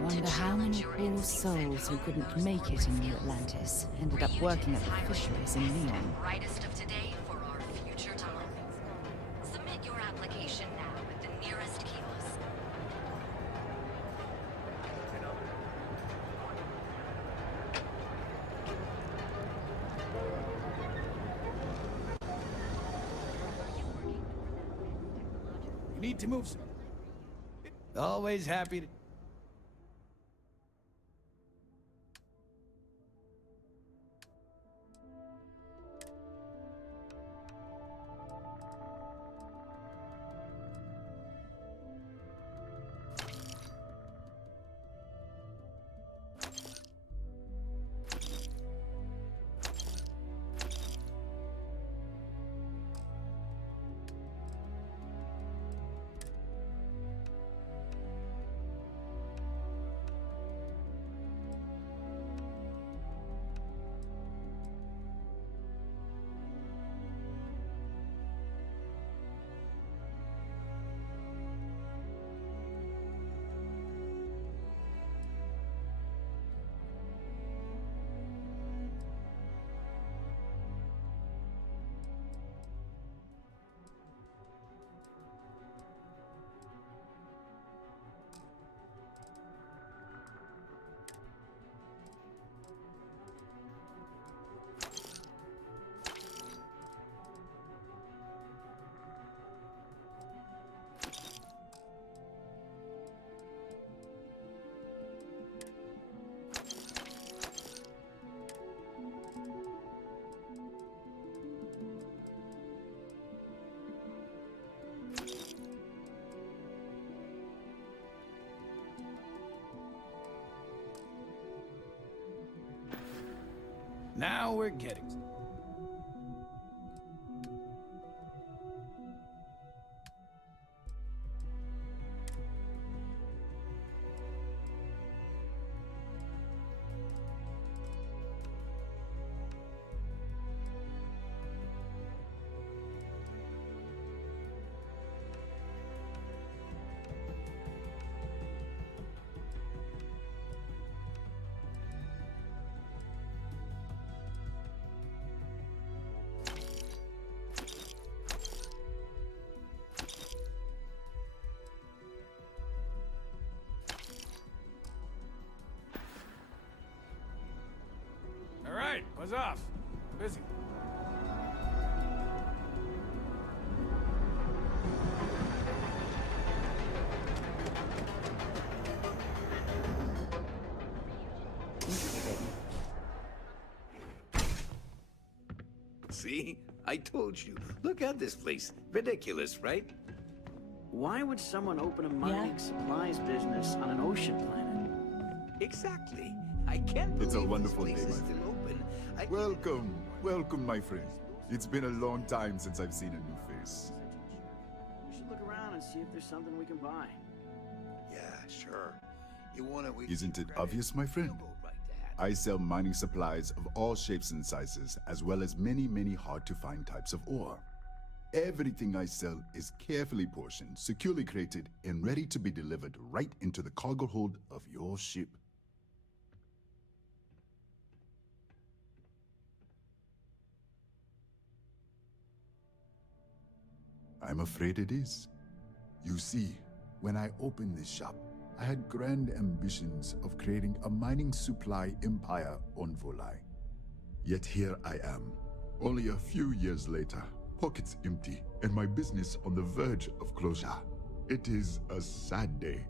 wonder how many poor souls who couldn't make it in New Atlantis ended up working at the fisheries in Neon. Brightest of today for our future tomorrow. Submit your application now at the nearest kiosk. You need to move some. Always happy to... Now we're getting... All right, buzz off. Busy. See? I told you. Look at this place. Ridiculous, right? Why would someone open a mining supplies business on an ocean planet? Exactly. I can't believe It's a wonderful this day, place is my still open. Welcome, welcome, my friend. It's been a long time since I've seen a new face. We should look around and see if there's something we can buy. Yeah, sure. You wanna... Isn't it obvious, my friend? I sell mining supplies of all shapes and sizes, as well as many, many hard-to-find types of ore. Everything I sell is carefully portioned, securely crated, and ready to be delivered right into the cargo hold of your ship. I'm afraid it is. You see, when I opened this shop, I had grand ambitions of creating a mining supply empire on Volai. Yet here I am, only a few years later, pockets empty, and my business on the verge of closure. It is a sad day.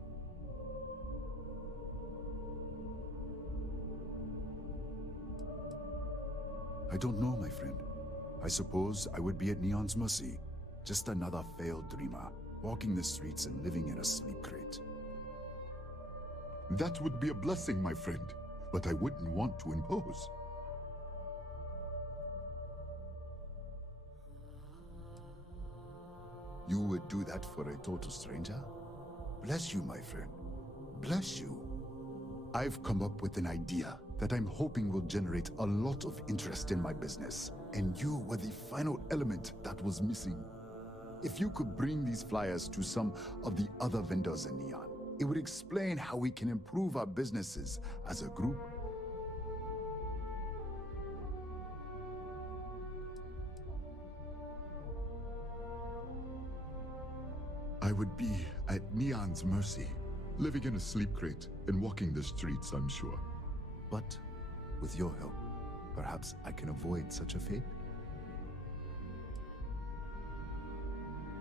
I don't know, my friend. I suppose I would be at Neon's mercy. Just another failed dreamer, walking the streets and living in a sleep crate. That would be a blessing, my friend, but I wouldn't want to impose. You would do that for a total stranger? Bless you, my friend. Bless you. I've come up with an idea that I'm hoping will generate a lot of interest in my business, and you were the final element that was missing. If you could bring these flyers to some of the other vendors in Neon, It would explain how we can improve our businesses as a group. I would be at Neon's mercy, living in a sleep crate and walking the streets, I'm sure. But with your help, perhaps I can avoid such a fate?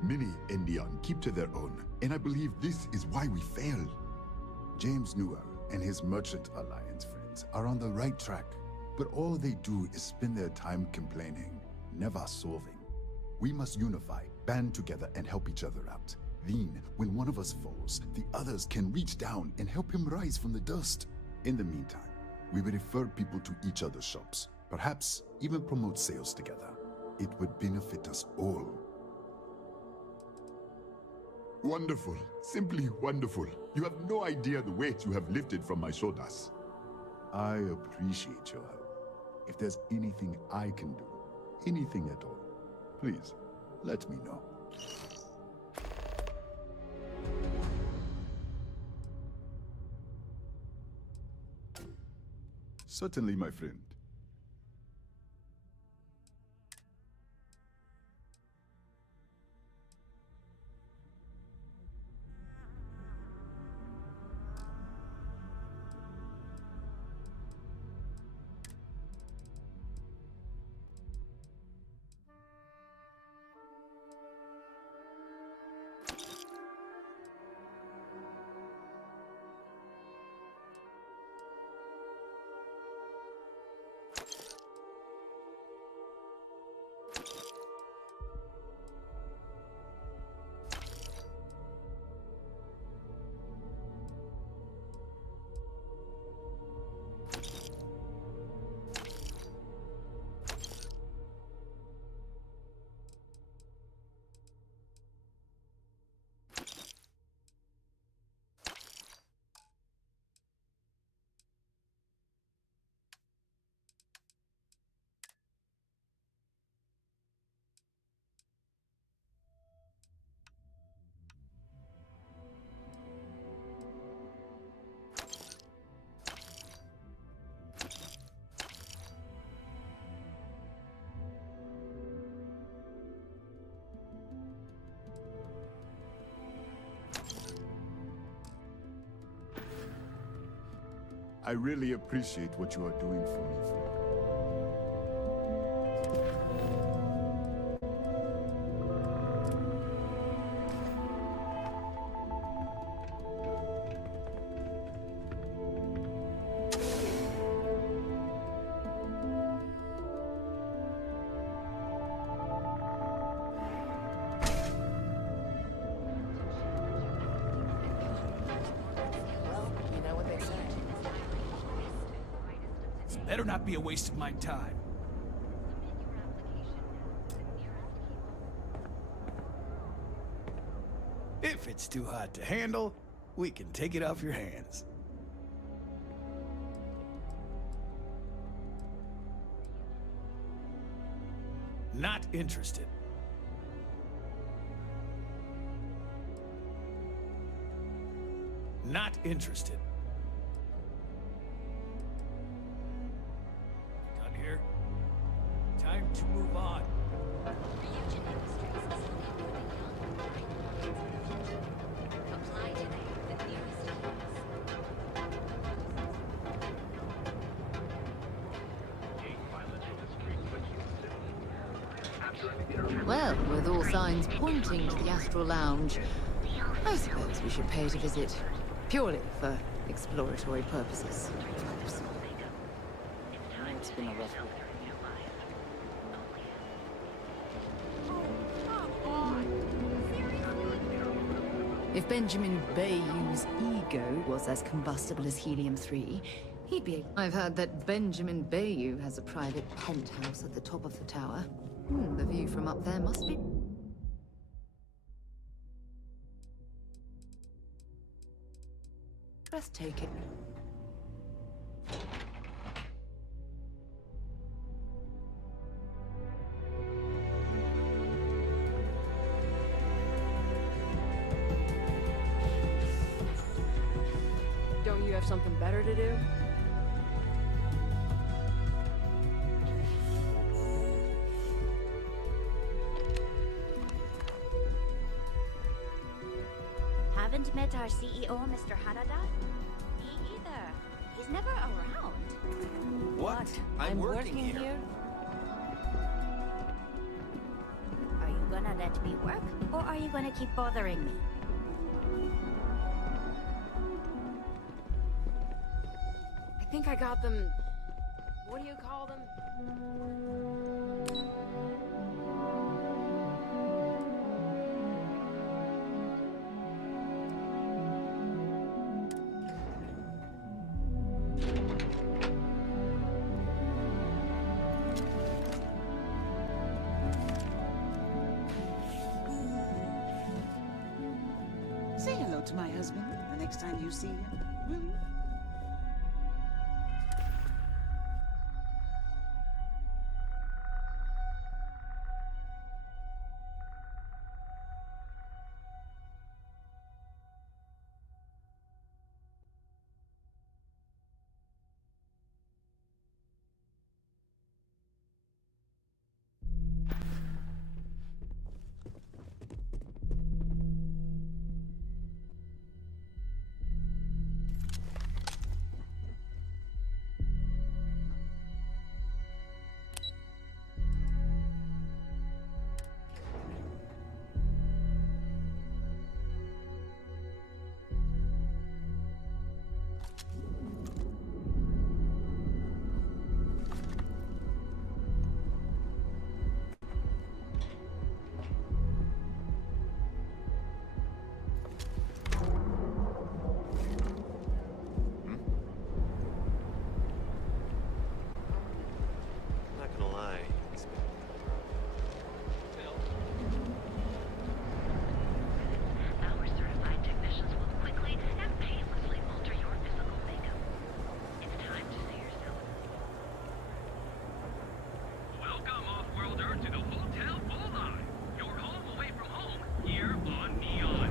Many in Neon keep to their own, and I believe this is why we fail. James Newell and his Merchant Alliance friends are on the right track, but all they do is spend their time complaining, never solving. We must unify, band together, and help each other out. Then, when one of us falls, the others can reach down and help him rise from the dust. In the meantime, we will refer people to each other's shops, perhaps even promote sales together. It would benefit us all. Wonderful. Simply wonderful. You have no idea the weight you have lifted from my shoulders. I appreciate your help. If there's anything I can do, anything at all, please, let me know. Certainly, my friend. I really appreciate what you are doing for me, friend. You know what they say. Better not be a waste of my time. If it's too hot to handle, we can take it off your hands. Not interested. Not interested. Done here? Time to move on. Ryujin Industries is apply today at the nearest kiosk. Well, with all signs pointing to the Astral Lounge, I suppose we should pay it a visit. Purely for exploratory purposes. It's been a rough week. If Benjamin Bayou's ego was as combustible as helium-3, he'd be... I've heard that Benjamin Bayou has a private penthouse at the top of the tower. The view from up there must be... breathtaking. something better to do? Haven't met our CEO, Mr. Harada? Me either. He's never around. What? I'm working here. Are you gonna let me work, or are you gonna keep bothering me? I think I got them... What do you call them? Say hello to my husband the next time you see him, will you? Not gonna lie. Our certified technicians will quickly and painlessly alter your physical makeup. It's time to see yourself. Welcome, off-worlder, to the Hotel Bullseye. Your home away from home, here on Neon.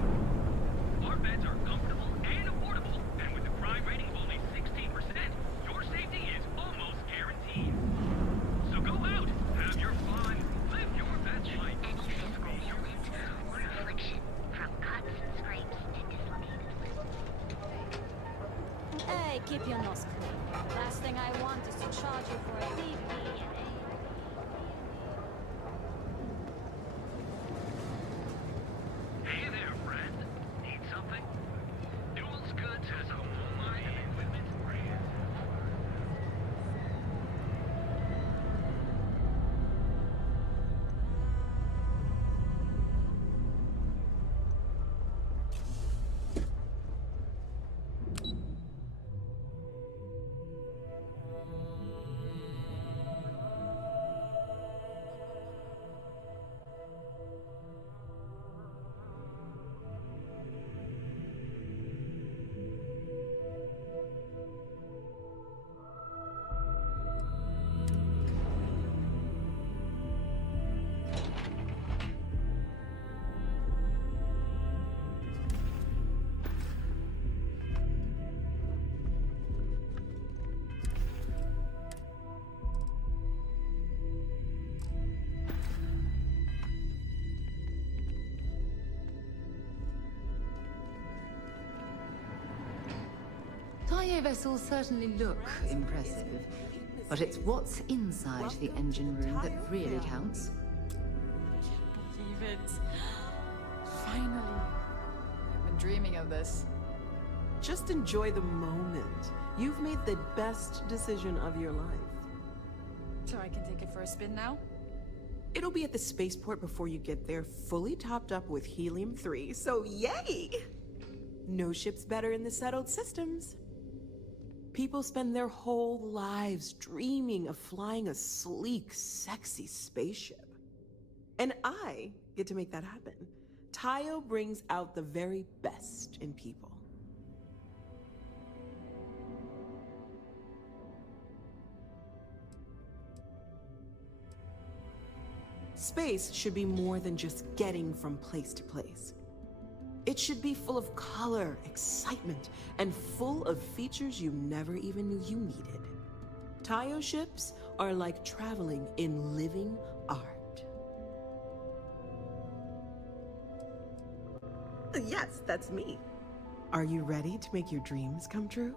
Our beds are comfortable and affordable, and with a crime rating of only 16%, your safety is almost guaranteed. So go out, have your fun, live your best life. Any physical ailment or affliction, from cuts, scrapes, to dislocated limbs. Hey, keep your nose clean. Last thing I want is to charge you for a DV and a... Hey there, friend. Need something? Newell's Goods has a Moonlight and women's brand. Taye vessels certainly look impressive, but it's what's inside the engine room that really counts. Believe it. Finally. I've been dreaming of this. Just enjoy the moment. You've made the best decision of your life. So I can take it for a spin now? It'll be at the spaceport before you get there, fully topped up with helium-3, so yay! No ship's better in the settled systems. People spend their whole lives dreaming of flying a sleek, sexy spaceship. And I get to make that happen. Tayo brings out the very best in people. Space should be more than just getting from place to place. It should be full of color, excitement, and full of features you never even knew you needed. Tayo ships are like traveling in living art. Yes, that's me. Are you ready to make your dreams come true?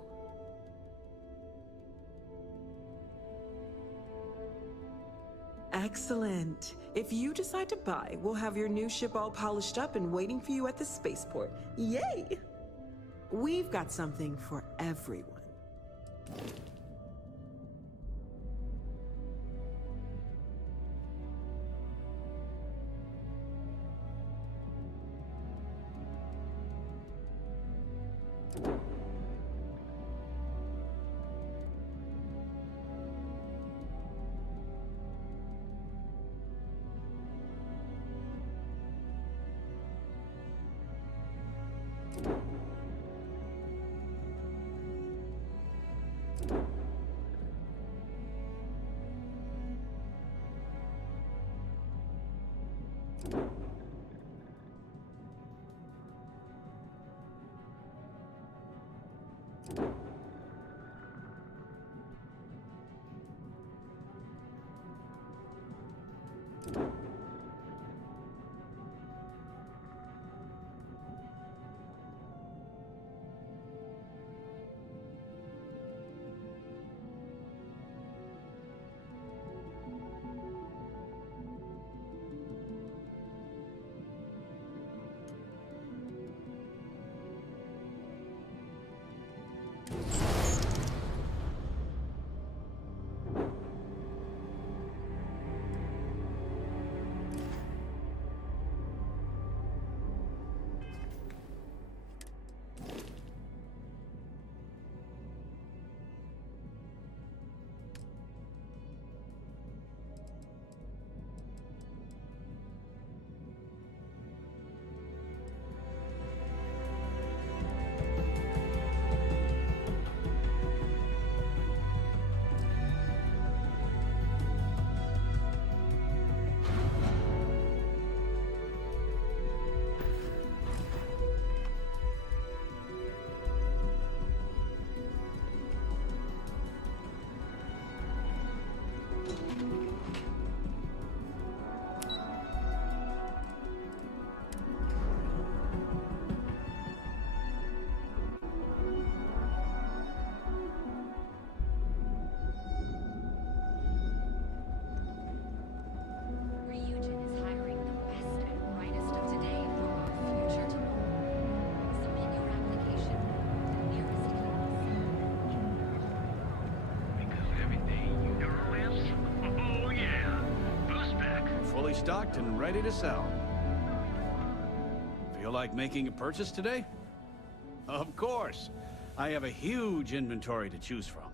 Excellent. If you decide to buy, we'll have your new ship all polished up and waiting for you at the spaceport. Yay! We've got something for everyone. Stocked and ready to sell. Feel like making a purchase today? Of course. I have a huge inventory to choose from.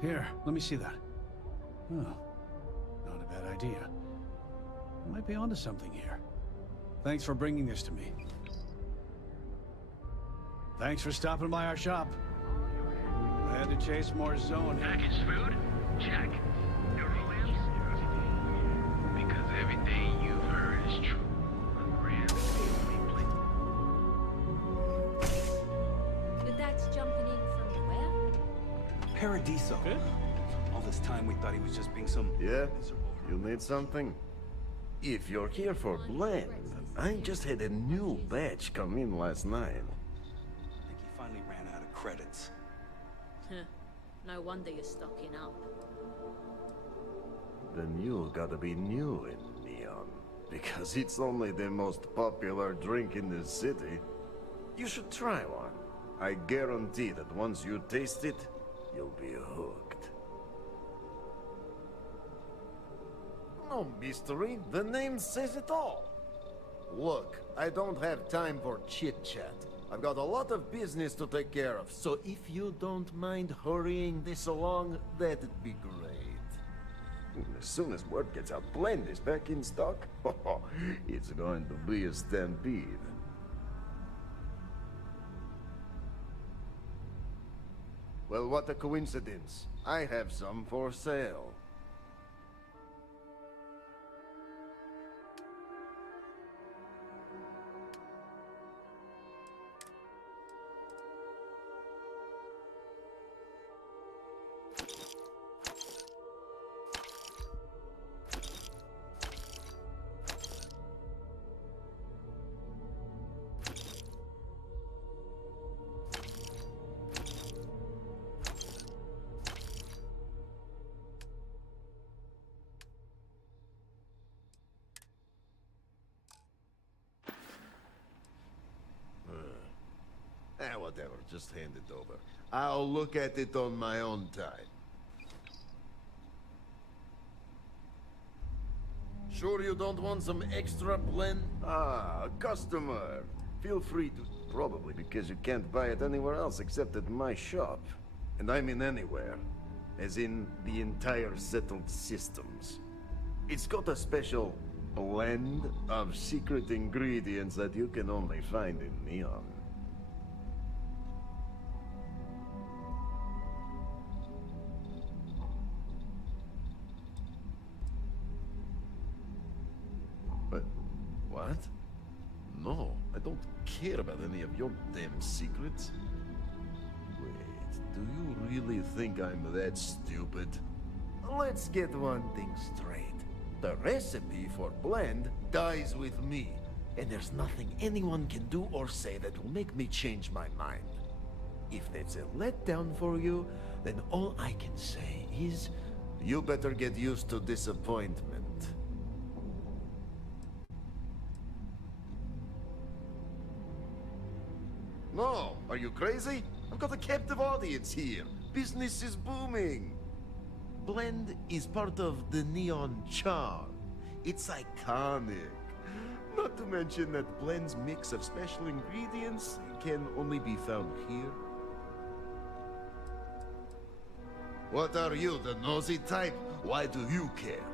Here, let me see that. Oh, not a bad idea. Might be onto something here. Thanks for bringing this to me. Thanks for stopping by our shop. I had to chase more zone. Packaged food? Check. New Orleans? Because everything you've heard is true. But that's jumping in from where? Paradiso. Good. All this time we thought he was just being some... Yeah? You need something? If you're here for blend, I just had a new batch come in last night. I think he finally ran out of credits. No wonder you're stocking up. The new gotta be new in Neon, because it's only the most popular drink in the city. You should try one. I guarantee that once you taste it, you'll be hooked. No mystery, the name says it all. Look, I don't have time for chit-chat. I've got a lot of business to take care of, so if you don't mind hurrying this along, that'd be great. As soon as word gets out Blend is back in stock, it's going to be a stampede. Well, what a coincidence. I have some for sale. Whatever, just hand it over. I'll look at it on my own time. Sure you don't want some extra blend? Ah, a customer. Feel free to... Probably because you can't buy it anywhere else except at my shop. And I mean anywhere. As in the entire settled systems. It's got a special blend of secret ingredients that you can only find in Neon. What? No, I don't care about any of your damn secrets. Wait, do you really think I'm that stupid? Let's get one thing straight. The recipe for blend dies with me, and there's nothing anyone can do or say that will make me change my mind. If that's a letdown for you, then all I can say is, you better get used to disappointment. No, are you crazy? I've got a captive audience here. Business is booming. Blend is part of the Neon charm. It's iconic. Not to mention that Blend's mix of special ingredients can only be found here. What are you, the nosy type? Why do you care?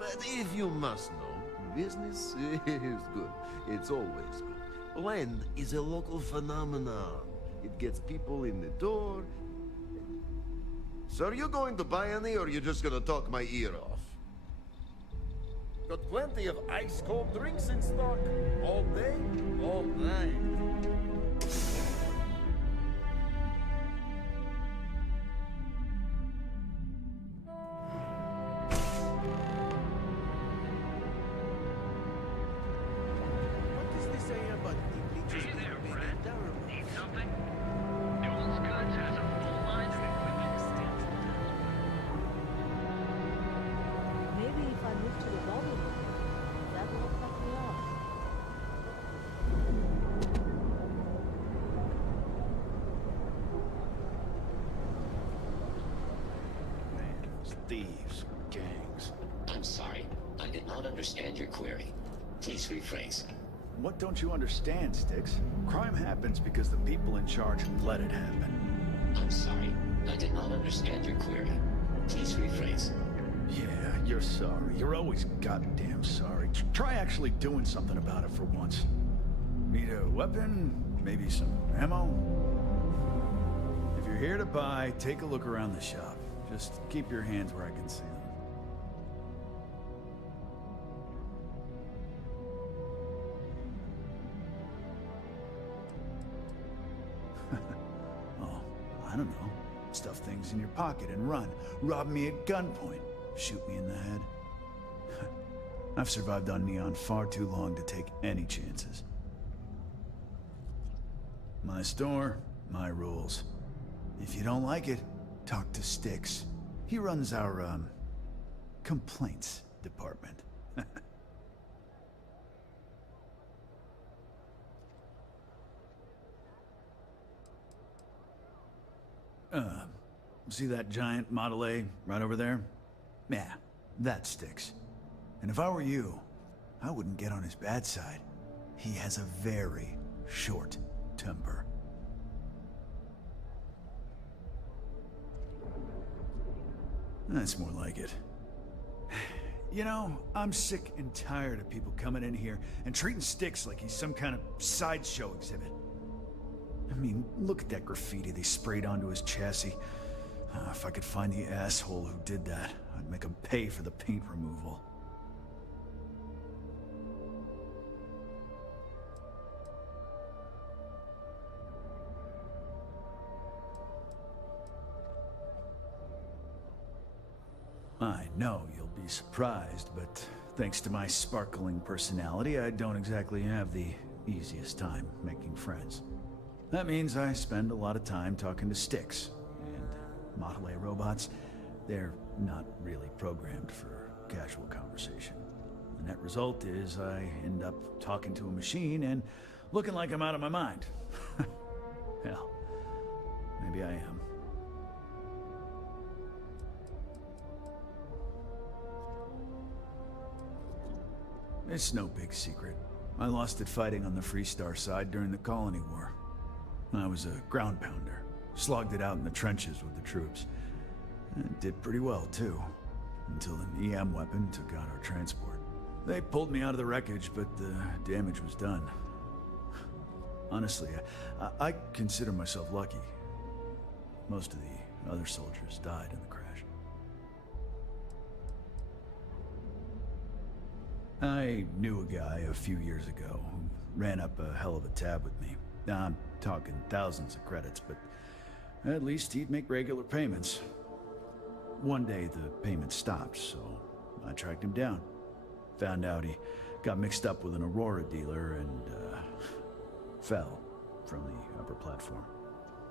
But if you must know, business is good. It's always good. Blend is a local phenomenon. It gets people in the door. So are you going to buy any, or are you just gonna talk my ear off? Got plenty of ice-cold drinks in stock. All day, all night. Thieves, gangs. I'm sorry. I did not understand your query. Please rephrase. What don't you understand, Styx? Crime happens because the people in charge let it happen. I'm sorry. I did not understand your query. Please rephrase. Yeah, you're sorry. You're always goddamn sorry. Try actually doing something about it for once. Need a weapon? Maybe some ammo? If you're here to buy, take a look around the shop. Just keep your hands where I can see them. Oh, I don't know. Stuff things in your pocket and run. Rob me at gunpoint. Shoot me in the head. I've survived on Neon far too long to take any chances. My store, my rules. If you don't like it, talk to Styx. He runs our, complaints department. See that giant Model A right over there? Yeah, that's Styx. And if I were you, I wouldn't get on his bad side. He has a very short temper. That's more like it. You know, I'm sick and tired of people coming in here and treating Styx like he's some kind of sideshow exhibit. I mean, look at that graffiti they sprayed onto his chassis. If I could find the asshole who did that, I'd make him pay for the paint removal. I know you'll be surprised, but thanks to my sparkling personality, I don't exactly have the easiest time making friends. That means I spend a lot of time talking to Styx, and Model A robots, they're not really programmed for casual conversation. The net result is I end up talking to a machine and looking like I'm out of my mind. Hell, maybe I am. It's no big secret. I lost it fighting on the Freestar side during the Colony War. I was a ground pounder. Slogged it out in the trenches with the troops. And did pretty well, too. Until an EM weapon took out our transport. They pulled me out of the wreckage, but the damage was done. Honestly, I consider myself lucky. Most of the other soldiers died in the crash. I knew a guy a few years ago who ran up a hell of a tab with me. I'm talking thousands of credits, but at least he'd make regular payments. One day the payments stopped, so I tracked him down. Found out he got mixed up with an Aurora dealer and fell from the upper platform.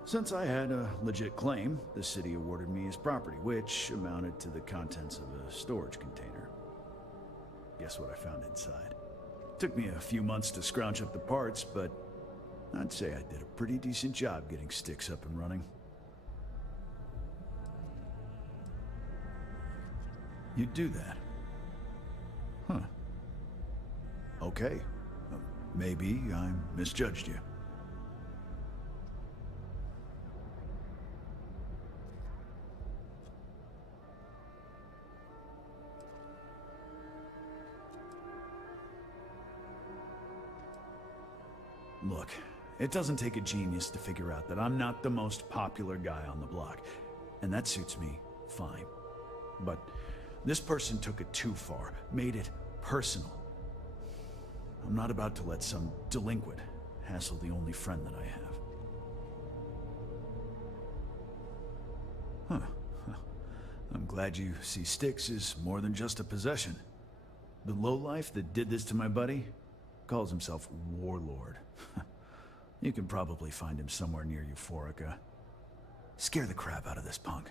Since I had a legit claim, the city awarded me his property, which amounted to the contents of a storage container. Guess what I found inside? Took me a few months to scrounge up the parts, but I'd say I did a pretty decent job getting Styx up and running. You'd do that? Huh. Okay. Maybe I misjudged you. Look, it doesn't take a genius to figure out that I'm not the most popular guy on the block, and that suits me fine. But this person took it too far, made it personal. I'm not about to let some delinquent hassle the only friend that I have. Huh. I'm glad you see Styx as more than just a possession. The lowlife that did this to my buddy calls himself Warlord. You can probably find him somewhere near Euphorica. Scare the crap out of this punk,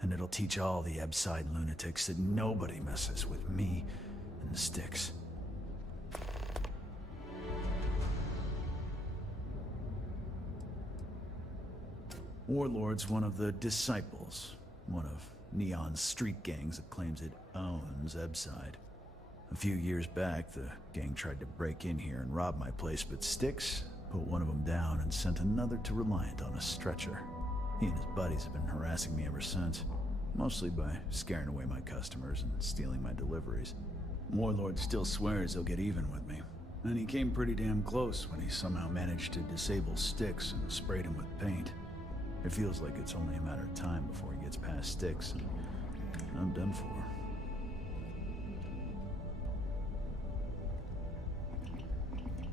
and it'll teach all the Ebside lunatics that nobody messes with me and the Styx. Warlord's one of the Disciples, one of Neon's street gangs that claims it owns Ebside. A few years back, the gang tried to break in here and rob my place, but Styx put one of them down and sent another to Reliant on a stretcher. He and his buddies have been harassing me ever since. Mostly by scaring away my customers and stealing my deliveries. Warlord still swears he'll get even with me. And he came pretty damn close when he somehow managed to disable Styx and sprayed him with paint. It feels like it's only a matter of time before he gets past Styx, and I'm done for.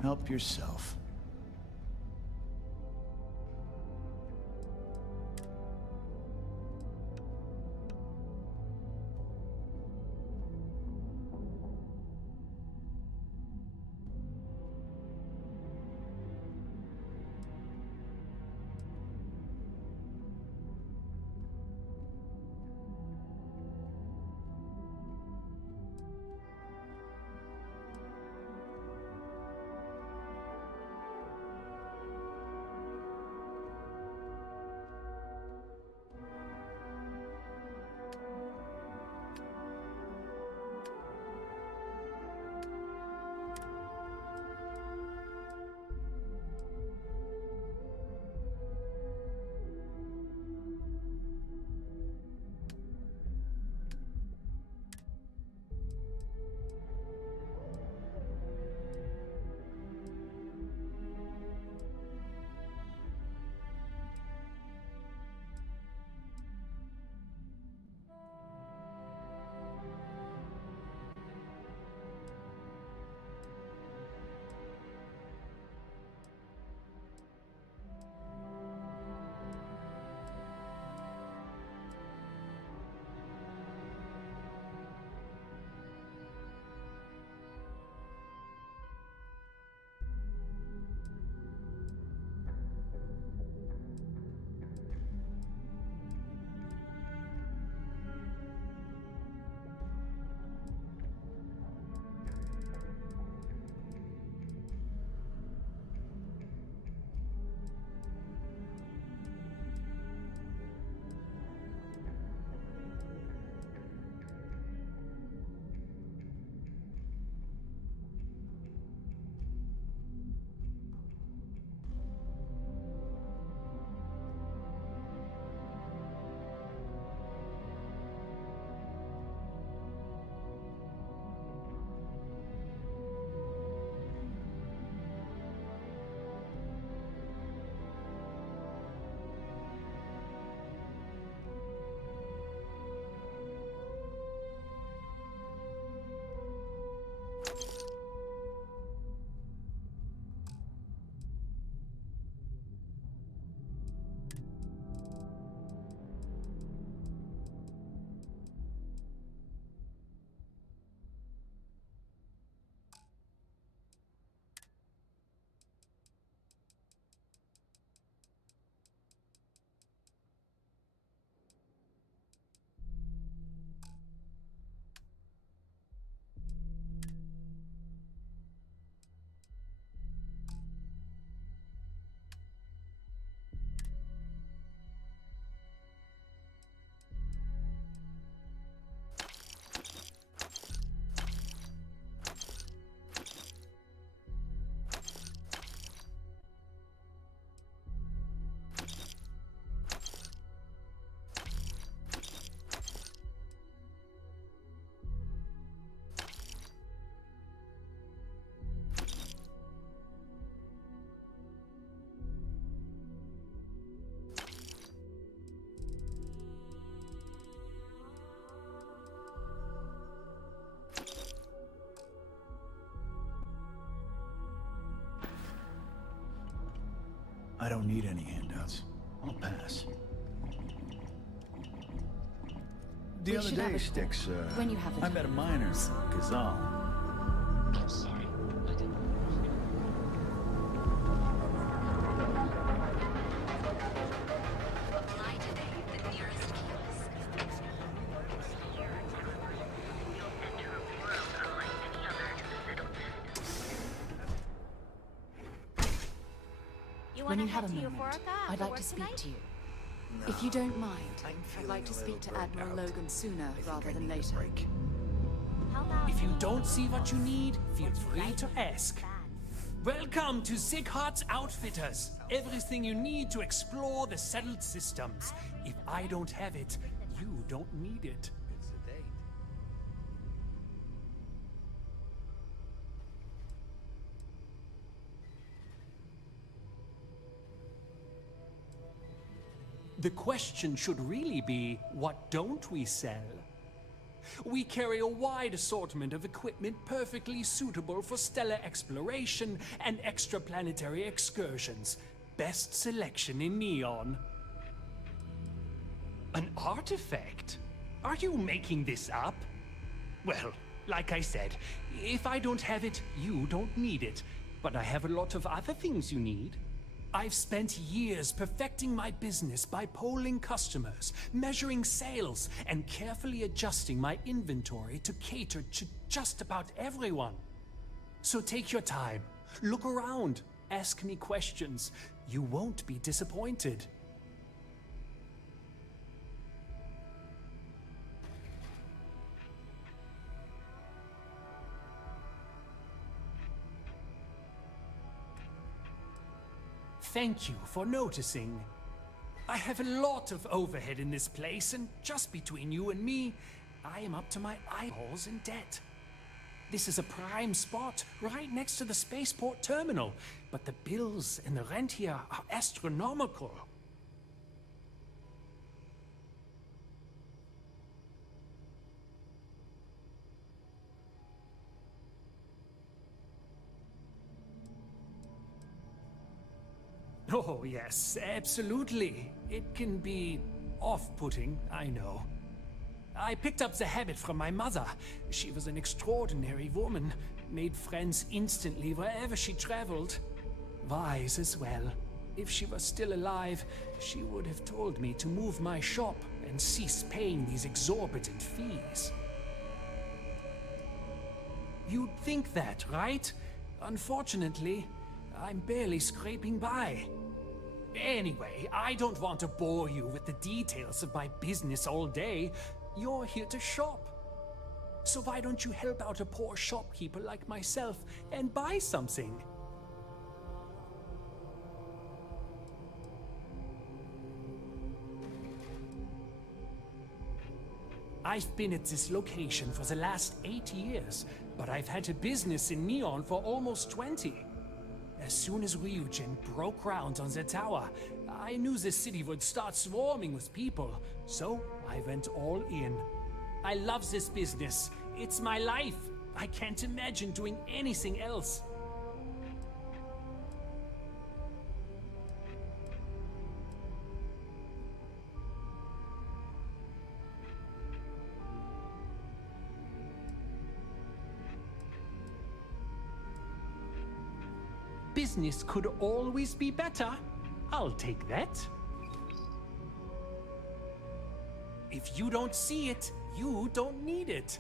Help yourself. I don't need any handouts. I'll pass. The other day, Styx, when you have I met a miner, Gazal. I'm sorry. I didn't. Fly today, the nearest kiosk. Here, however, you'll enter a world unlike any other in the settled system. When you have a moment, I'd like to speak to you. If you don't mind, I'd like to speak to Admiral Logan sooner rather than later. If you don't see what you need, feel free to ask. Welcome to Sighart's Outfitters. Everything you need to explore the settled systems. If I don't have it, You don't need it. It's a date. The question should really be, what don't we sell? We carry a wide assortment of equipment perfectly suitable for stellar exploration and extraplanetary excursions. Best selection in Neon. An artifact? Are you making this up? Well, like I said, if I don't have it, you don't need it. But I have a lot of other things you need. I've spent years perfecting my business by polling customers, measuring sales, and carefully adjusting my inventory to cater to just about everyone. So take your time, look around, ask me questions. You won't be disappointed. Thank you for noticing. I have a lot of overhead in this place, and just between you and me, I am up to my eyeballs in debt. This is a prime spot, right next to the spaceport terminal, but the bills and the rent here are astronomical. Oh, yes, absolutely. It can be off-putting, I know. I picked up the habit from my mother. She was an extraordinary woman, made friends instantly wherever she traveled. Wise as well. If she was still alive, she would have told me to move my shop and cease paying these exorbitant fees. You'd think that, right? Unfortunately, I'm barely scraping by. Anyway, I don't want to bore you with the details of my business all day. You're here to shop. So why don't you help out a poor shopkeeper like myself and buy something? I've been at this location for the last 8 years, but I've had a business in Neon for almost 20. As soon as Ryujin broke ground on the tower, I knew the city would start swarming with people, so I went all in. I love this business. It's my life. I can't imagine doing anything else. Business could always be better. I'll take that. If you don't see it, you don't need it.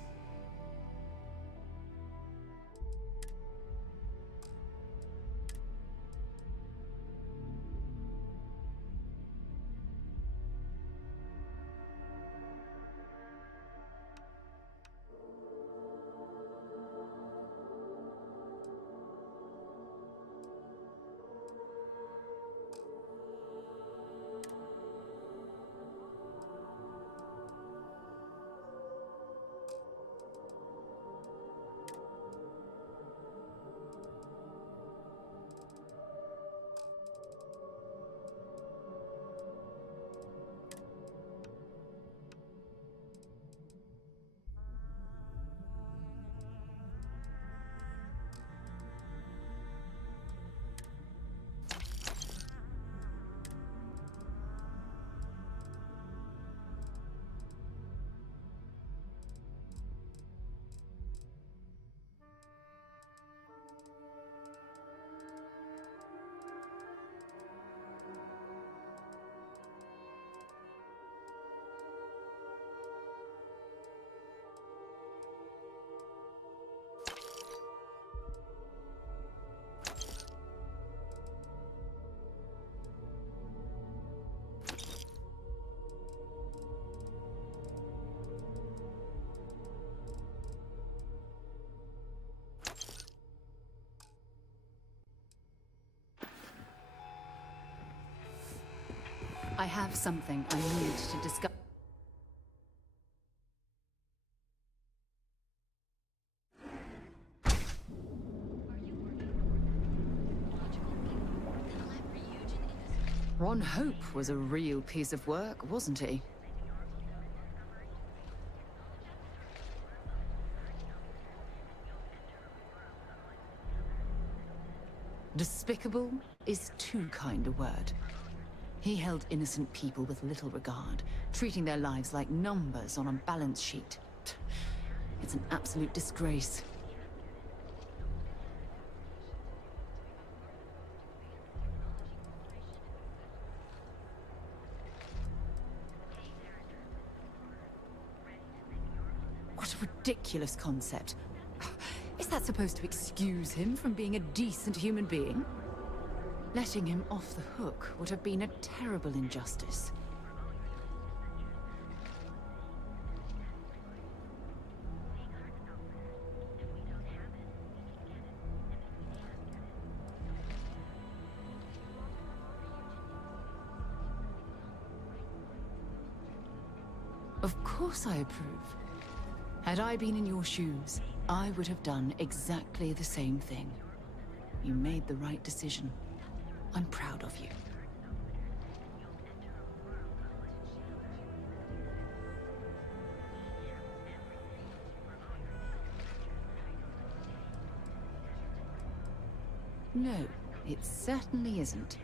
I have something I need to discuss. Ron Hope was a real piece of work, wasn't he? Despicable is too kind a word. He held innocent people with little regard, treating their lives like numbers on a balance sheet. It's an absolute disgrace. What a ridiculous concept. Is that supposed to excuse him from being a decent human being? Letting him off the hook would have been a terrible injustice. Of course I approve. Had I been in your shoes, I would have done exactly the same thing. You made the right decision. I'm proud of you. No, it certainly isn't.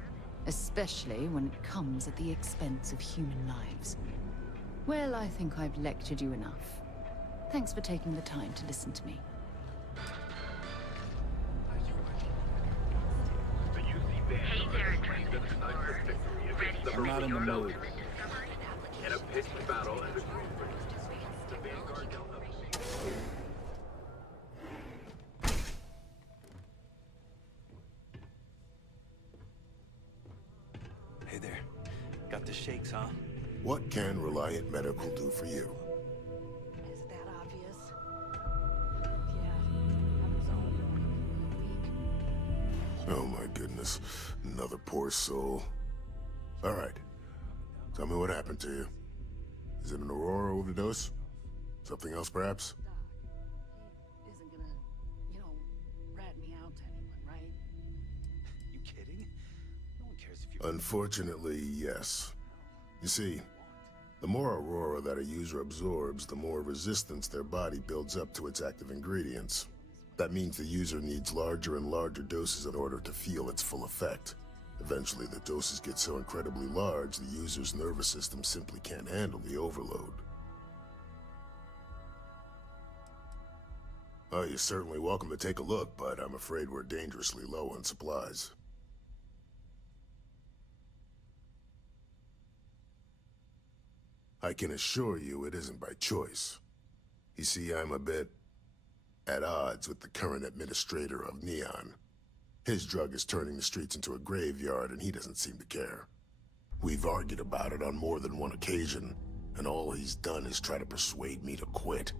Especially when it comes at the expense of human lives. Well, I think I've lectured you enough. Thanks for taking the time to listen to me. I'm not in the mood. In a pitched battle and the Vanguard don't know. Hey there. Got the shakes, huh? What can Reliant Medical do for you? Is that obvious? Oh my goodness. Another poor soul. All right. Tell me what happened to you. Is it an Aurora overdose? Something else, perhaps? He isn't gonna, rat me out to anyone, right? You kidding? No one cares if you... Unfortunately, yes. You see, the more Aurora that a user absorbs, the more resistance their body builds up to its active ingredients. That means the user needs larger and larger doses in order to feel its full effect. Eventually, the doses get so incredibly large, the user's nervous system simply can't handle the overload. Oh, you're certainly welcome to take a look, but I'm afraid we're dangerously low on supplies. I can assure you it isn't by choice. You see, I'm a bit at odds with the current administrator of Neon. His drug is turning the streets into a graveyard, and he doesn't seem to care. We've argued about it on more than one occasion, and all he's done is try to persuade me to quit.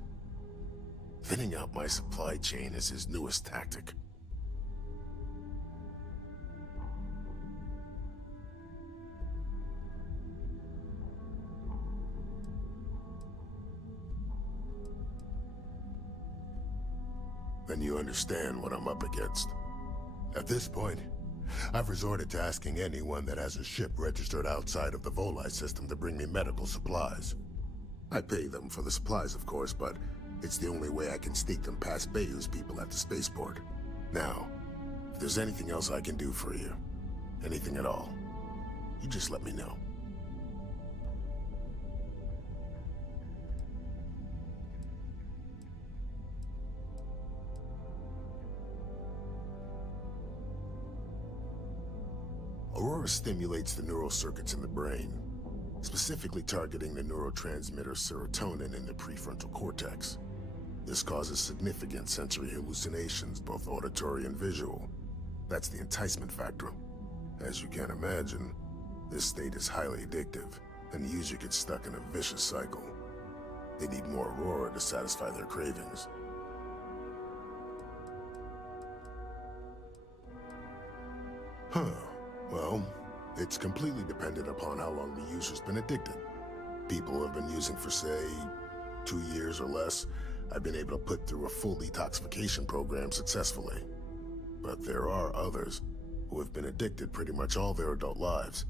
Thinning out my supply chain is his newest tactic. Then you understand what I'm up against. At this point, I've resorted to asking anyone that has a ship registered outside of the Volai system to bring me medical supplies. I pay them for the supplies, of course, but it's the only way I can sneak them past Bayou's people at the spaceport. Now, if there's anything else I can do for you, anything at all, you just let me know. Aurora stimulates the neural circuits in the brain, specifically targeting the neurotransmitter serotonin in the prefrontal cortex. This causes significant sensory hallucinations, both auditory and visual. That's the enticement factor. As you can imagine, this state is highly addictive, and the user gets stuck in a vicious cycle. They need more Aurora to satisfy their cravings. Huh. Well, it's completely dependent upon how long the user's been addicted. People who have been using for, say, 2 years or less, I've been able to put through a full detoxification program successfully. But there are others who have been addicted pretty much all their adult lives.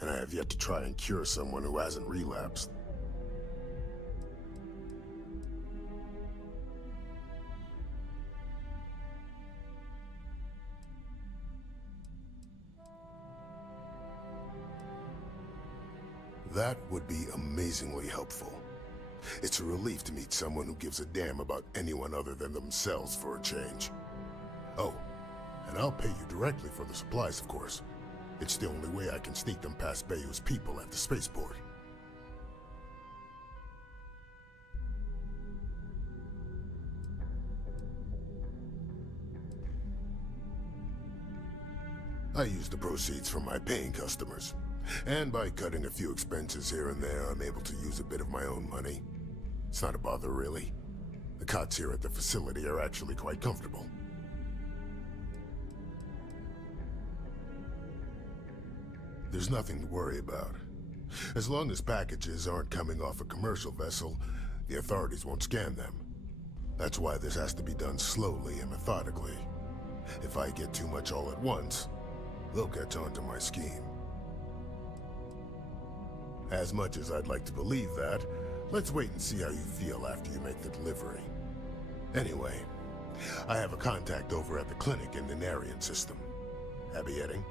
and I have yet to try and cure someone who hasn't relapsed. That would be amazingly helpful. It's a relief to meet someone who gives a damn about anyone other than themselves for a change. Oh, and I'll pay you directly for the supplies, of course. It's the only way I can sneak them past Bayou's people at the spaceport. I use the proceeds from my paying customers. And by cutting a few expenses here and there, I'm able to use a bit of my own money. It's not a bother, really. The cots here at the facility are actually quite comfortable. There's nothing to worry about. As long as packages aren't coming off a commercial vessel, the authorities won't scan them. That's why this has to be done slowly and methodically. If I get too much all at once, they'll catch on to my scheme. As much as I'd like to believe that, let's wait and see how you feel after you make the delivery. Anyway, I have a contact over at the clinic in the Narian system. Abby Edding.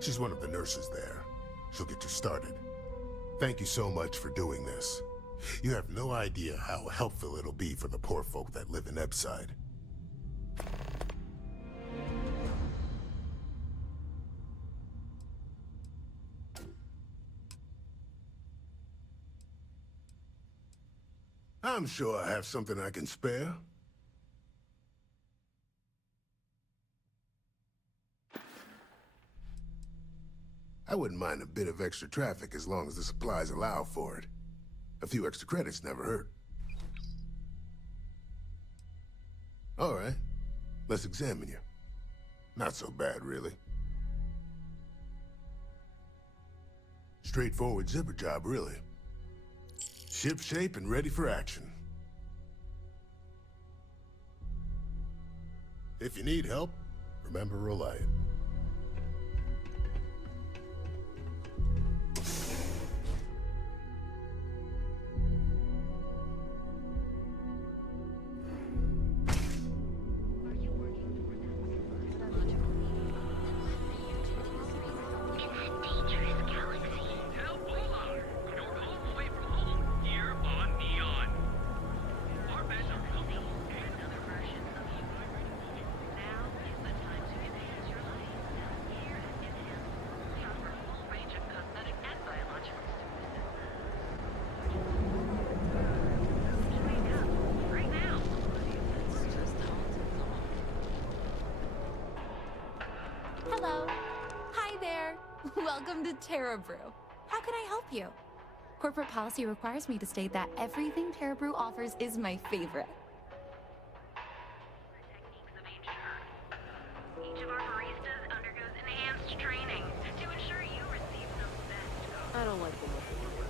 She's one of the nurses there. She'll get you started. Thank you so much for doing this. You have no idea how helpful it'll be for the poor folk that live in Ebside. I'm sure I have something I can spare. I wouldn't mind a bit of extra traffic as long as the supplies allow for it. A few extra credits never hurt. All right, let's examine you. Not so bad, really. Straightforward zipper job, really. Ship shape and ready for action. If you need help, remember Reliant. Hello. Hi there. Welcome to Terra Brew. How can I help you? Corporate policy requires me to state that everything Terra Brew offers is my favorite. Each of our baristas undergoes enhanced training to ensure you receive the best. I don't like the look of your work.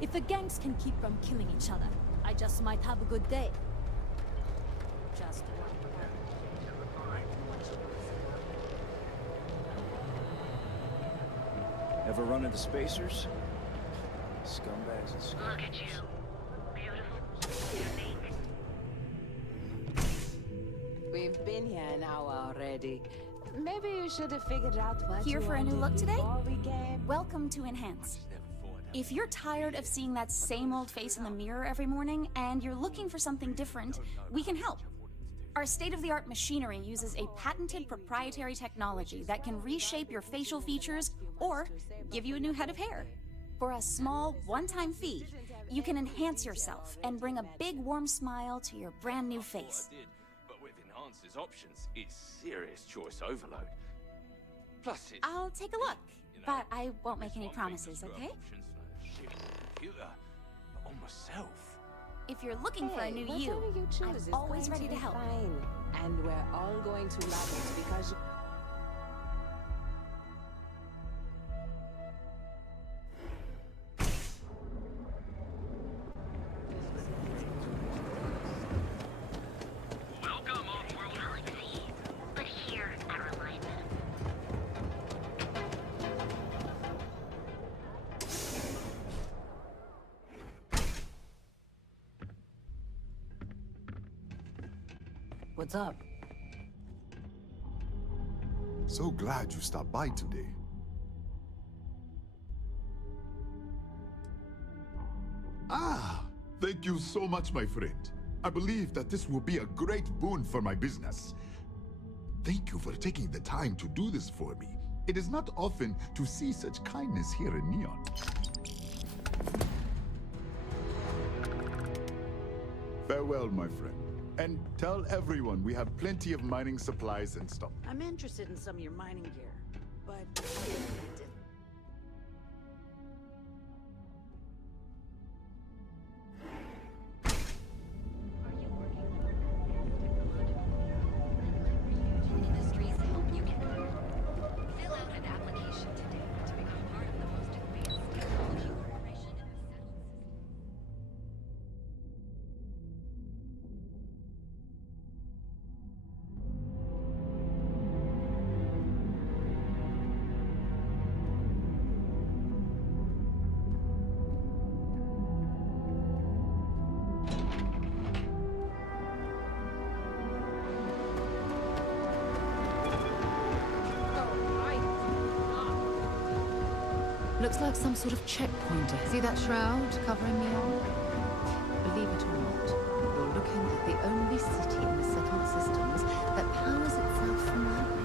If the gangs can keep from killing each other, I just might have a good day. Just Ever run into spacers? Scumbags and scumbags. Look at you. Beautiful. Unique. We've been here an hour already. Maybe you should have figured out what Here you for a new wanted look today? before we came. Welcome to Enhance. If you're tired of seeing that same old face in the mirror every morning and you're looking for something different, we can help. Our state-of-the-art machinery uses a patented proprietary technology that can reshape your facial features or give you a new head of hair. For a small, one-time fee, you can enhance yourself and bring a big, warm smile to your brand new face. But with Enhance's options, it's serious choice overload. Plus, it's... I'll take a look, but I won't make any promises, okay? Computer, but on myself. If you're looking for a new Whatever you, you choose I'm is always going ready to be help. Fine. And we're all going to love it because you... What's up? So glad you stopped by today. Ah, thank you so much, my friend. I believe that this will be a great boon for my business. Thank you for taking the time to do this for me. It is not often to see such kindness here in Neon. Farewell, my friend. And tell everyone we have plenty of mining supplies in stock. I'm interested in some of your mining gear, but Looks like some sort of checkpoint. See that shroud covering me on? Believe it or not, you're looking at the only city in the settled systems that powers itself from lightning.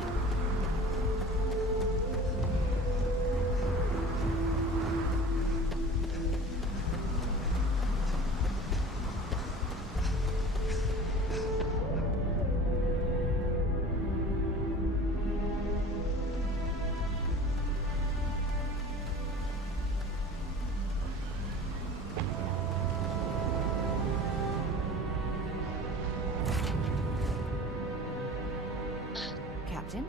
Captain?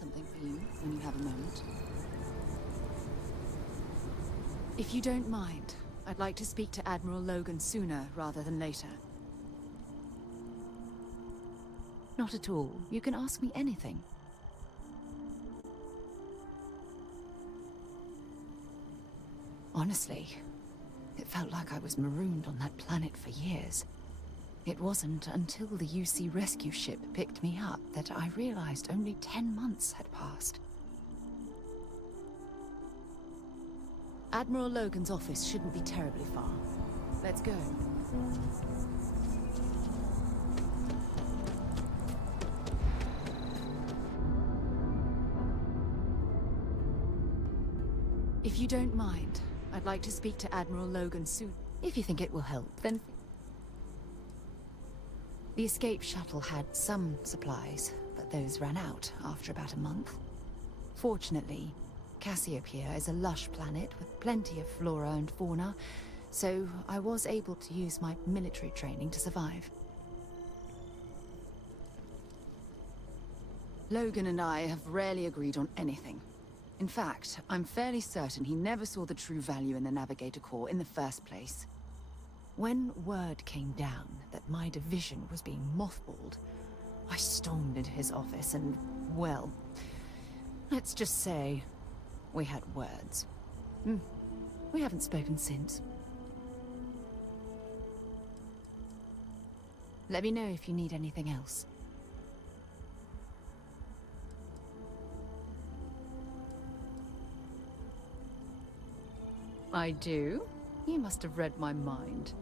something for you when you have a moment. If you don't mind, I'd like to speak to Admiral Logan sooner rather than later. Not at all. You can ask me anything. Honestly, it felt like I was marooned on that planet for years. It wasn't until the UC rescue ship picked me up that I realized only 10 months had passed. Admiral Logan's office shouldn't be terribly far. Let's go. If you don't mind, I'd like to speak to Admiral Logan soon. If you think it will help, then... The escape shuttle had some supplies, but those ran out after about a month. Fortunately, Cassiopeia is a lush planet with plenty of flora and fauna, so I was able to use my military training to survive. Logan and I have rarely agreed on anything. In fact, I'm fairly certain he never saw the true value in the Navigator Corps in the first place. When word came down that my division was being mothballed, I stormed into his office and, well, let's just say we had words. We haven't spoken since. Let me know if you need anything else. I do? You must have read my mind.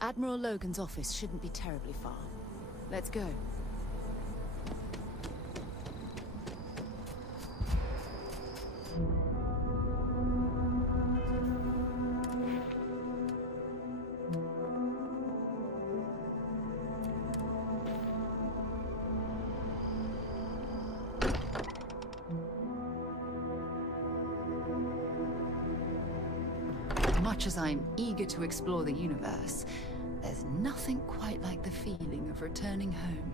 Admiral Logan's office shouldn't be terribly far. Let's go. Much as I'm eager to explore the universe, there's nothing quite like the feeling of returning home.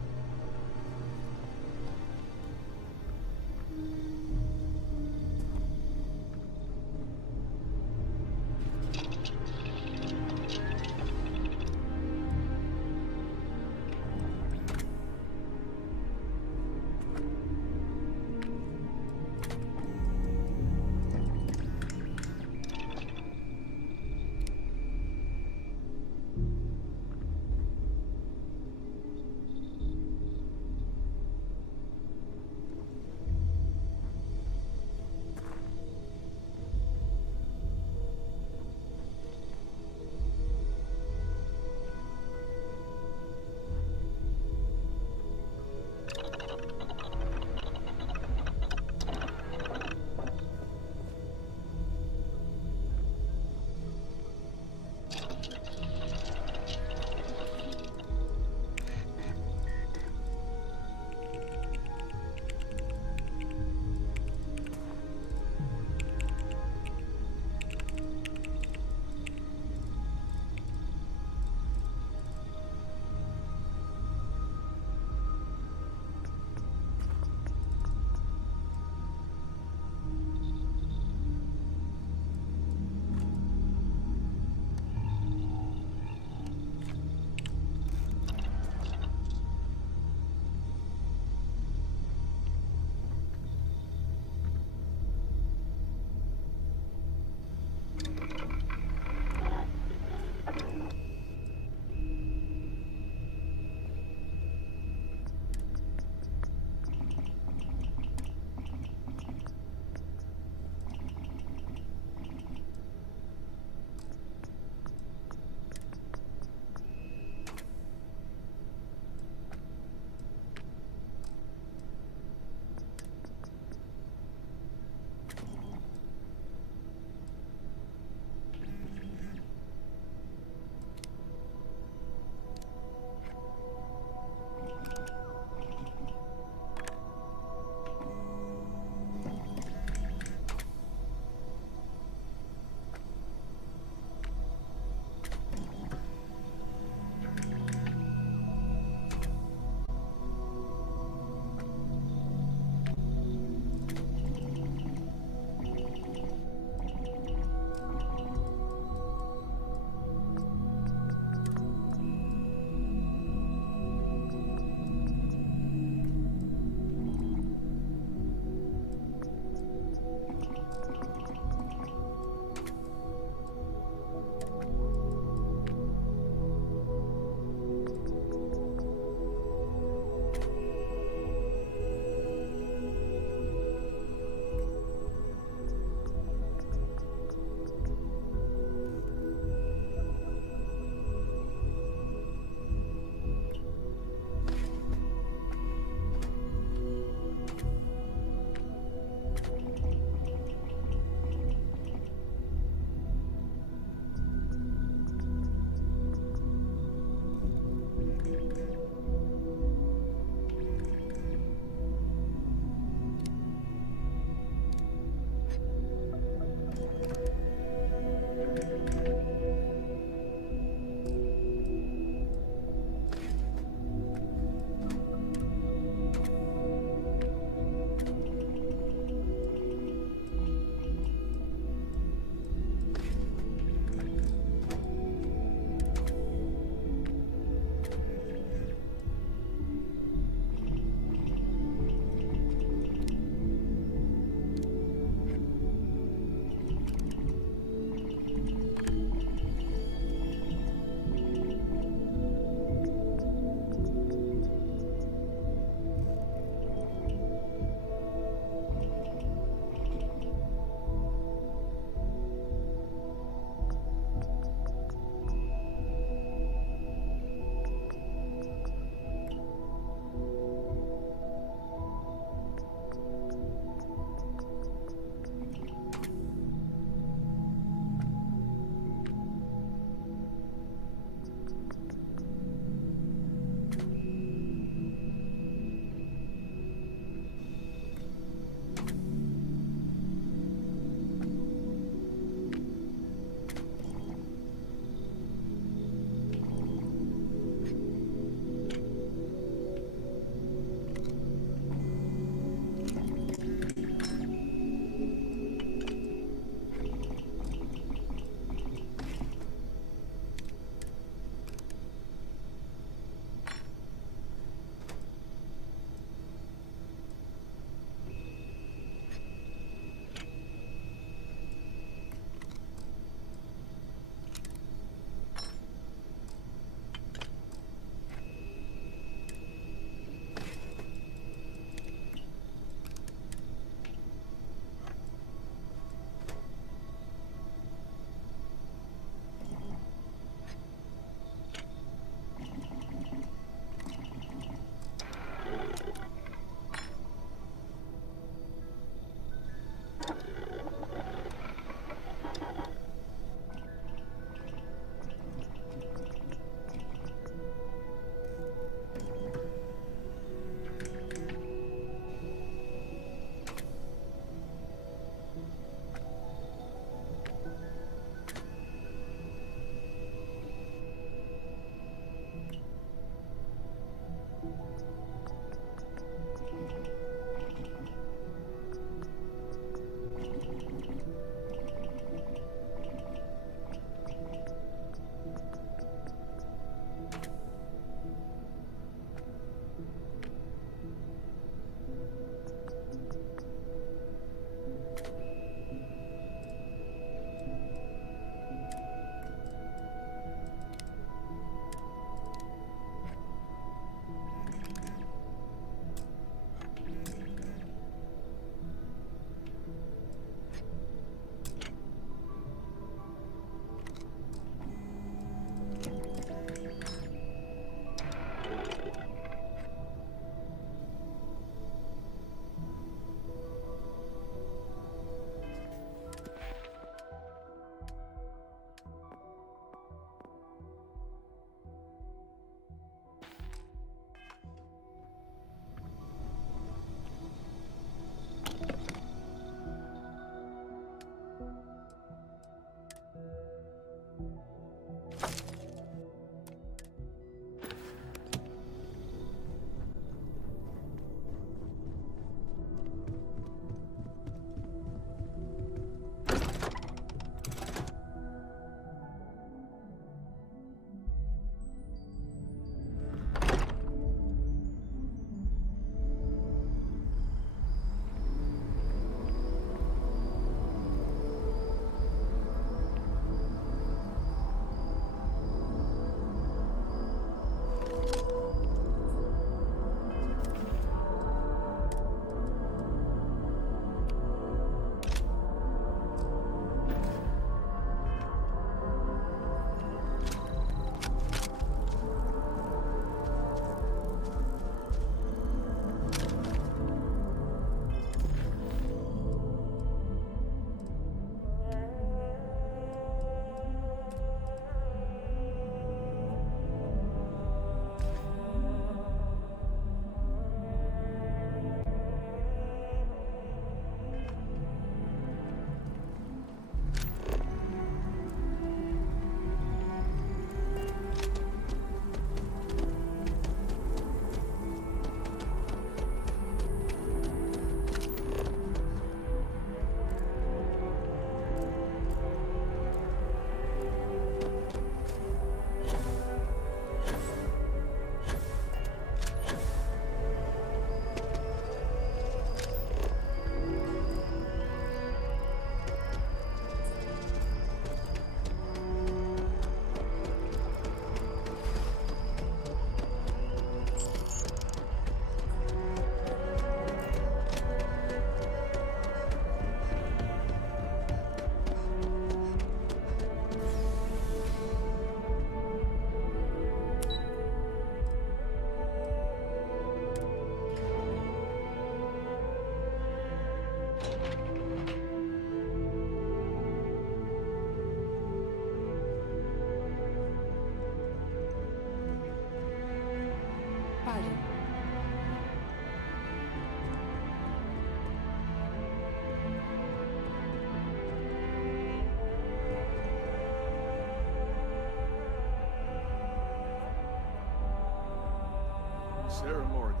Sarah Morgan.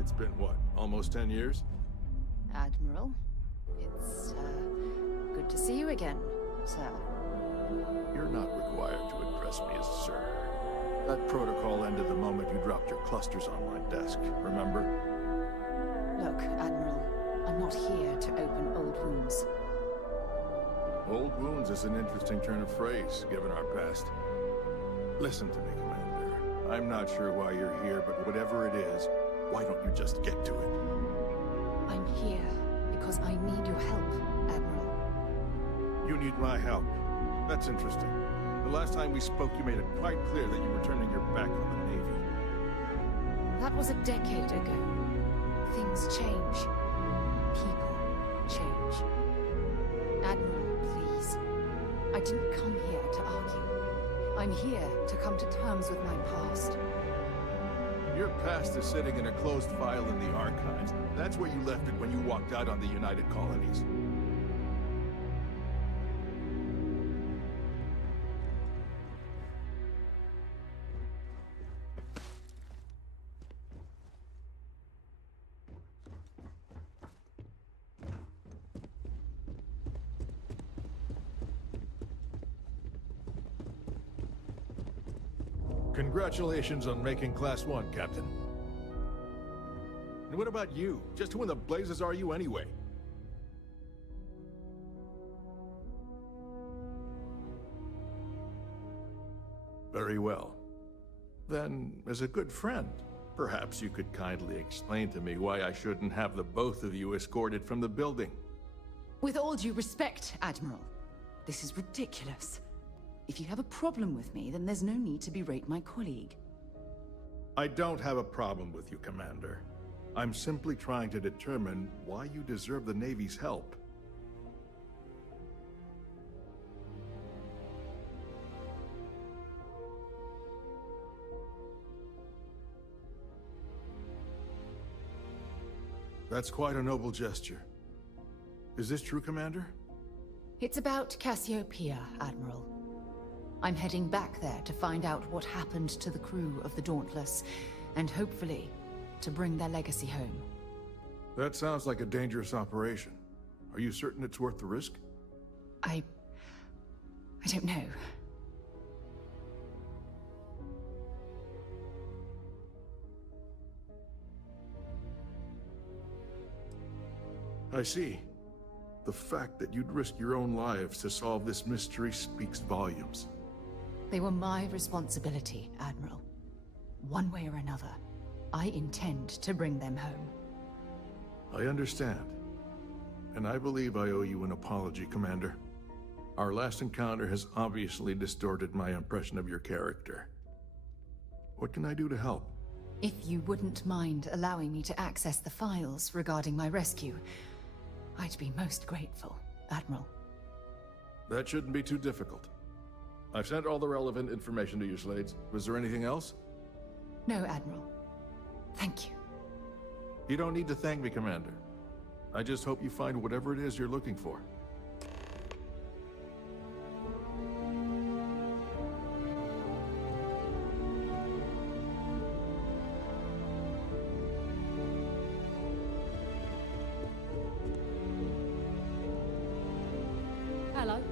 It's been, what, almost 10 years? Admiral, it's, good to see you again, sir. You're not required to address me as sir. That protocol ended the moment you dropped your clusters on my desk, remember? Look, Admiral, I'm not here to open old wounds. Old wounds is an interesting turn of phrase, given our past. Listen to me, Commander. I'm not sure why you're here, but whatever it is, why don't you just get to it? I'm here because I need your help, Admiral. You need my help. That's interesting. The last time we spoke, you made it quite clear that you were turning your back on the Navy. That was a decade ago. Things change. People change. Admiral, please. I didn't come here to argue. I'm here to come to terms with my past. Your past is sitting in a closed file in the archives. That's where you left it when you walked out on the United Colonies. Congratulations on making Class 1, Captain. And what about you? Just who in the blazes are you anyway? Very well. Then, as a good friend, perhaps you could kindly explain to me why I shouldn't have the both of you escorted from the building. With all due respect, Admiral, this is ridiculous. If you have a problem with me, then there's no need to berate my colleague. I don't have a problem with you, Commander. I'm simply trying to determine why you deserve the Navy's help. That's quite a noble gesture. Is this true, Commander? It's about Cassiopeia, Admiral. I'm heading back there to find out what happened to the crew of the Dauntless, and hopefully, to bring their legacy home. That sounds like a dangerous operation. Are you certain it's worth the risk? I don't know. I see. The fact that you'd risk your own lives to solve this mystery speaks volumes. They were my responsibility, Admiral. One way or another, I intend to bring them home. I understand. And I believe I owe you an apology, Commander. Our last encounter has obviously distorted my impression of your character. What can I do to help? If you wouldn't mind allowing me to access the files regarding my rescue, I'd be most grateful, Admiral. That shouldn't be too difficult. I've sent all the relevant information to you, Slades. Was there anything else? No, Admiral. Thank you. You don't need to thank me, Commander. I just hope you find whatever it is you're looking for. Hello.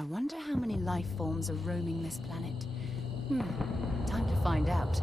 I wonder how many life forms are roaming this planet. Time to find out.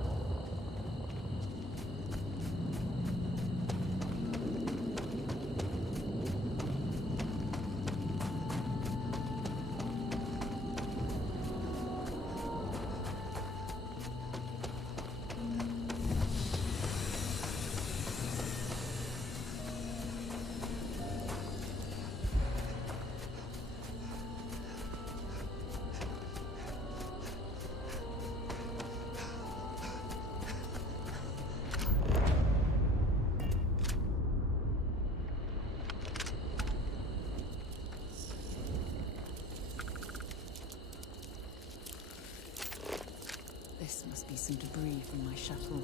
This must be some debris from my shuttle.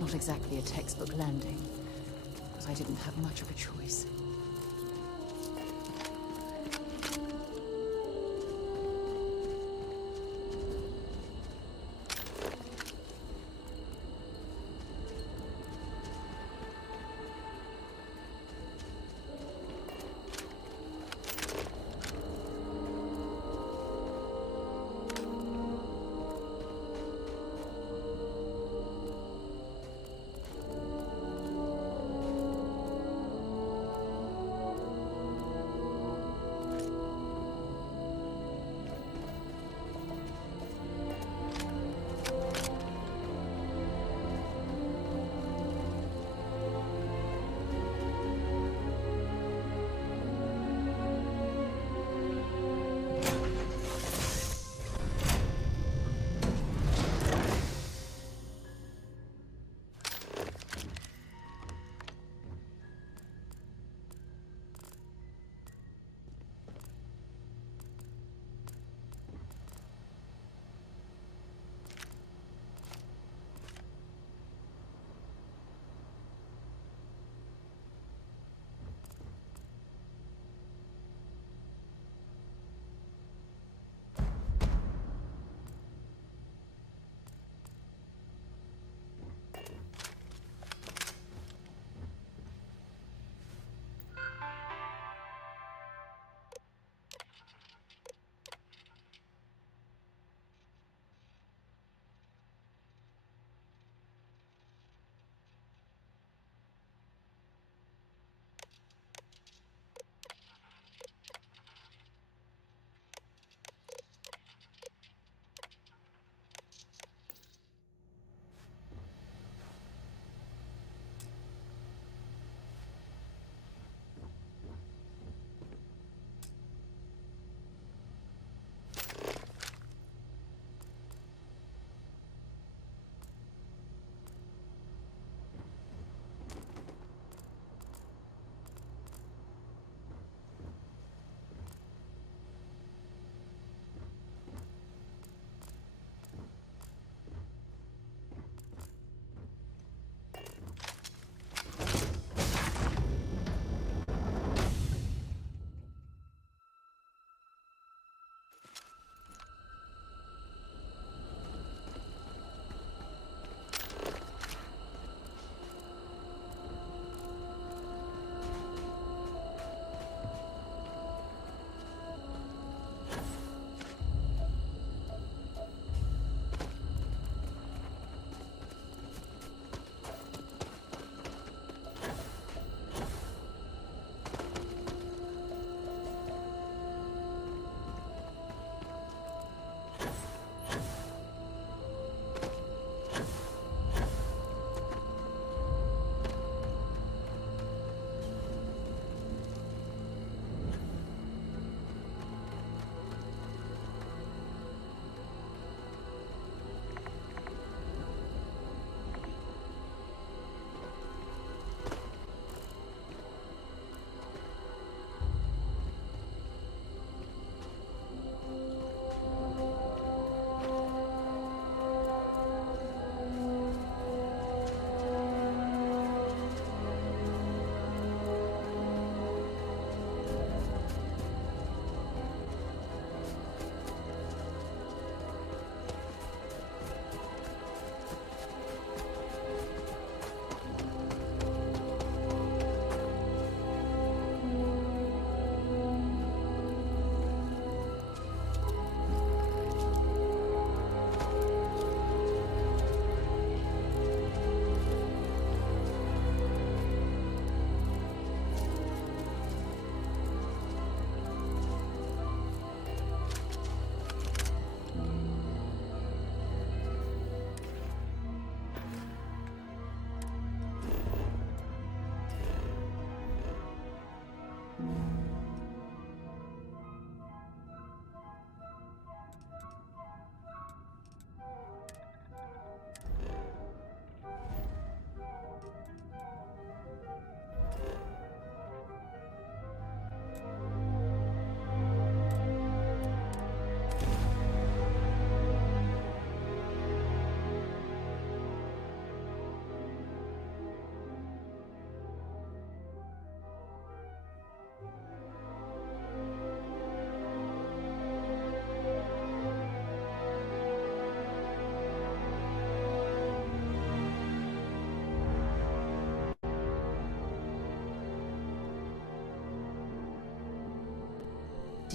Not exactly a textbook landing, but I didn't have much of a choice.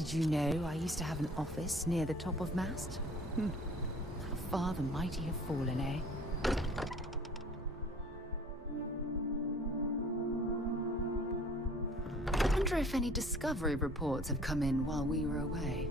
Did you know I used to have an office near the top of mast? How far the mighty have fallen, eh? I wonder if any discovery reports have come in while we were away.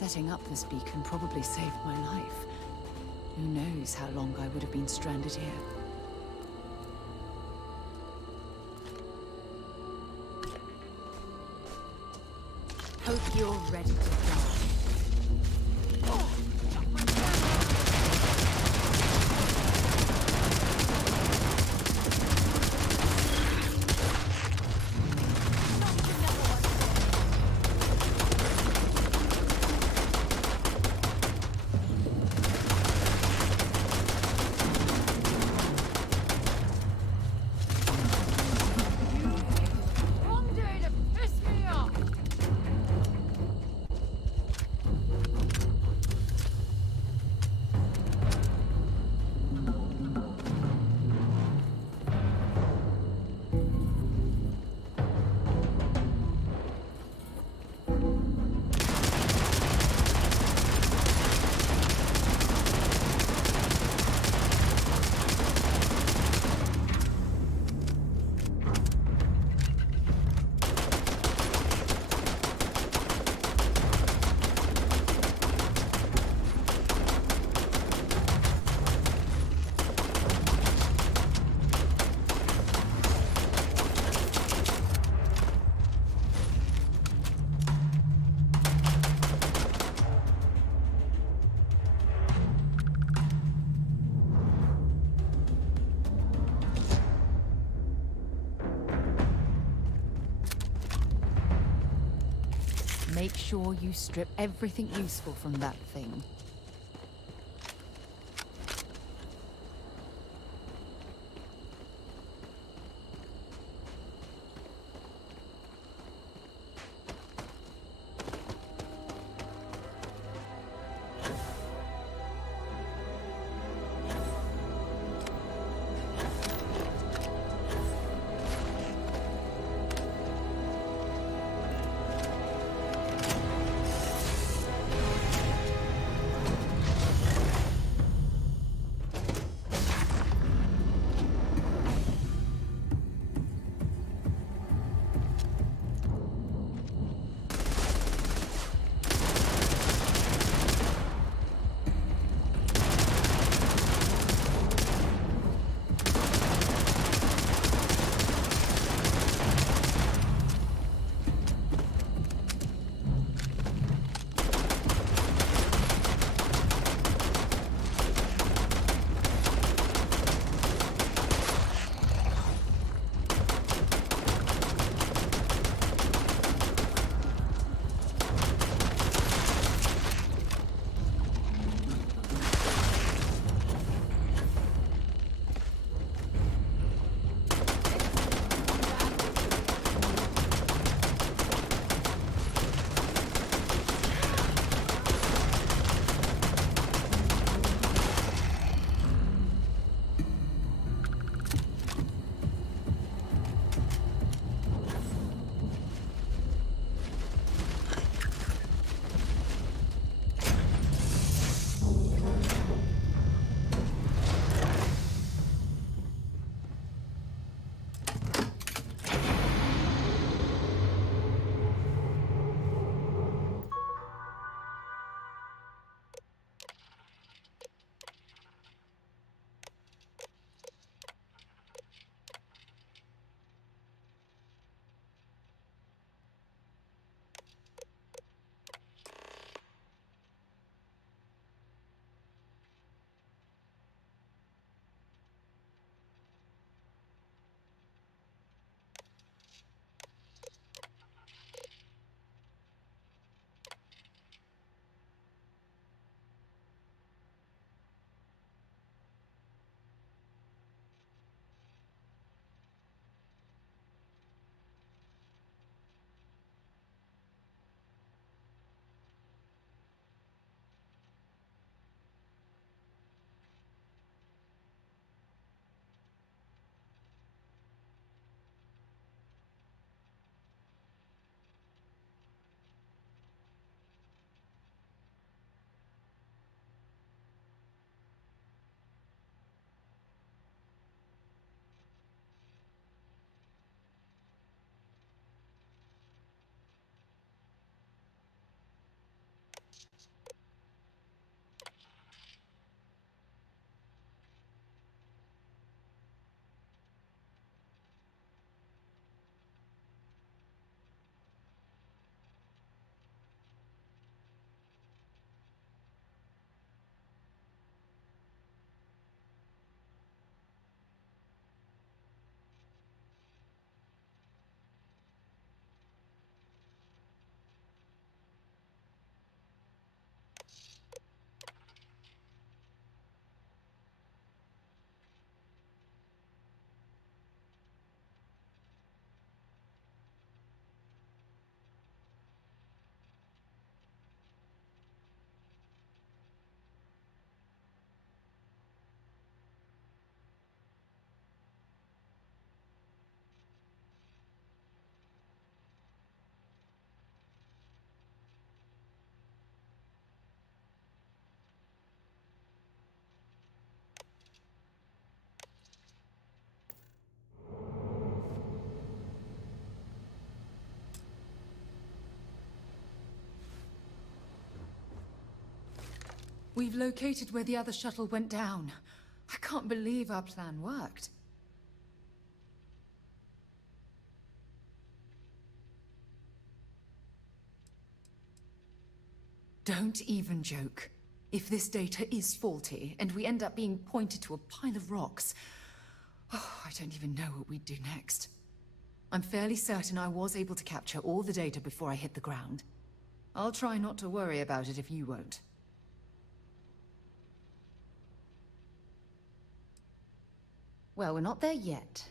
Setting up this beacon probably saved my life. Who knows how long I would have been stranded here. Hope you're ready to die. Make sure you strip everything useful from that thing. We've located where the other shuttle went down. I can't believe our plan worked. Don't even joke. If this data is faulty, and we end up being pointed to a pile of rocks, I don't even know what we'd do next. I'm fairly certain I was able to capture all the data before I hit the ground. I'll try not to worry about it if you won't. Well, we're not there yet,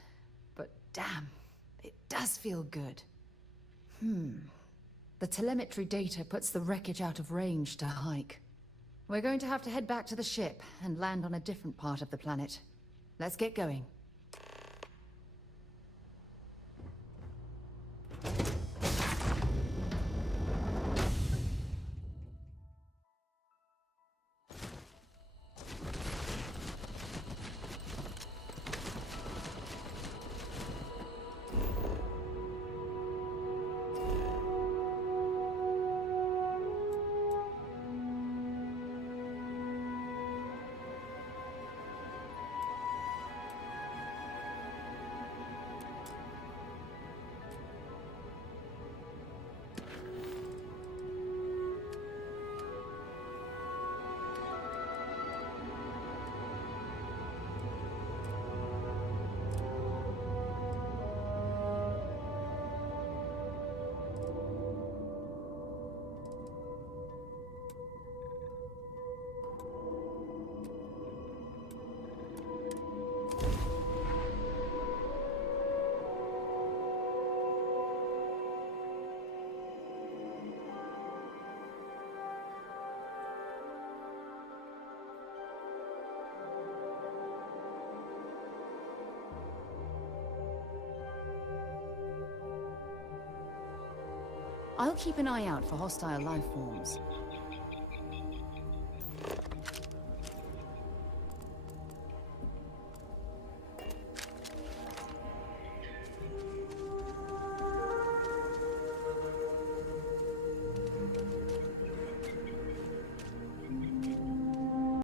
but damn, it does feel good. The telemetry data puts the wreckage out of range to hike. We're going to have to head back to the ship and land on a different part of the planet. Let's get going. I'll keep an eye out for hostile life forms.